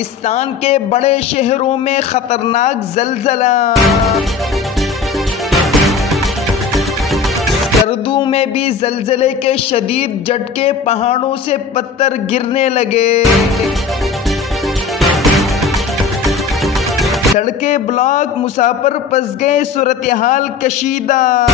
پاکستان کے بڑے شہروں میں خطرناک زلزلہ۔ سکردو میں بھی زلزلے کے شدید جھٹکے، پہاڑوں سے پتھر گرنے لگے۔ سڑکیں بلاک، مسافر پھنس گئے، صورتحال کشیدہ۔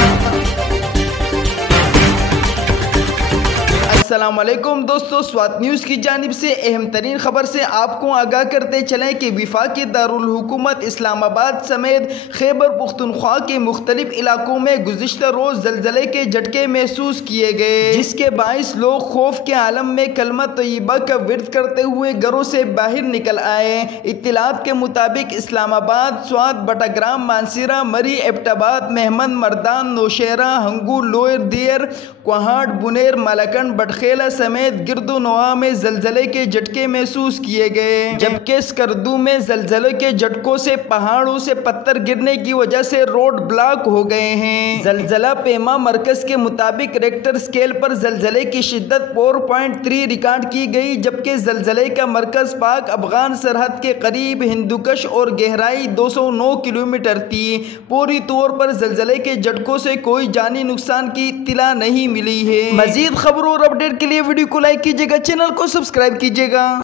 السلام علیکم دوستو، سوات نیوز کی جانب سے اہم ترین خبر سے آپ کو آگاہ کرتے چلیں کہ وفاقی دارالحکومت اسلام آباد سمیت خیبر پختونخوا کے مختلف علاقوں میں گزشتہ روز زلزلے کے جھٹکے محسوس کیے گئے، جس کے باعث لوگ خوف کے عالم میں کلمہ طیبہ کا ورد کرتے ہوئے گھروں سے باہر نکل آئے۔ اطلاعات کے مطابق اسلام آباد، سوات، بٹاگرام، مانسیرہ، مری، ایبٹ آباد، مہمند، مردان، نوشہرہ، ہنگو، لوئر دیر، کوہاٹ، بنیر، مالاکنڈ، بٹخیلہ سمیت گرد و نواح میں زلزلے کے جھٹکے محسوس کیے گئے، جبکہ سکردو میں زلزلے کے جھٹکوں سے پہاڑوں سے پتھر گرنے کی وجہ سے روڈ بلاک ہو گئے ہیں۔ زلزلہ پیما مرکز کے مطابق ریکٹر سکیل پر زلزلے کی شدت 4.3 ریکارڈ کی گئی، جبکہ زلزلے کا مرکز پاک افغان سرحد کے قریب ہندوکش اور گہرائی 209 کلومیٹر تھی۔ پوری طور پر زلزلے کے جھٹکوں سے کوئی جانی نقصان کی اطلاع نہیں ملی ہے۔ مزید خبروں اور اپڈیٹ کے لیے ویڈیو کو لائک کیجیے گا، چینل کو سبسکرائب کیجیے گا۔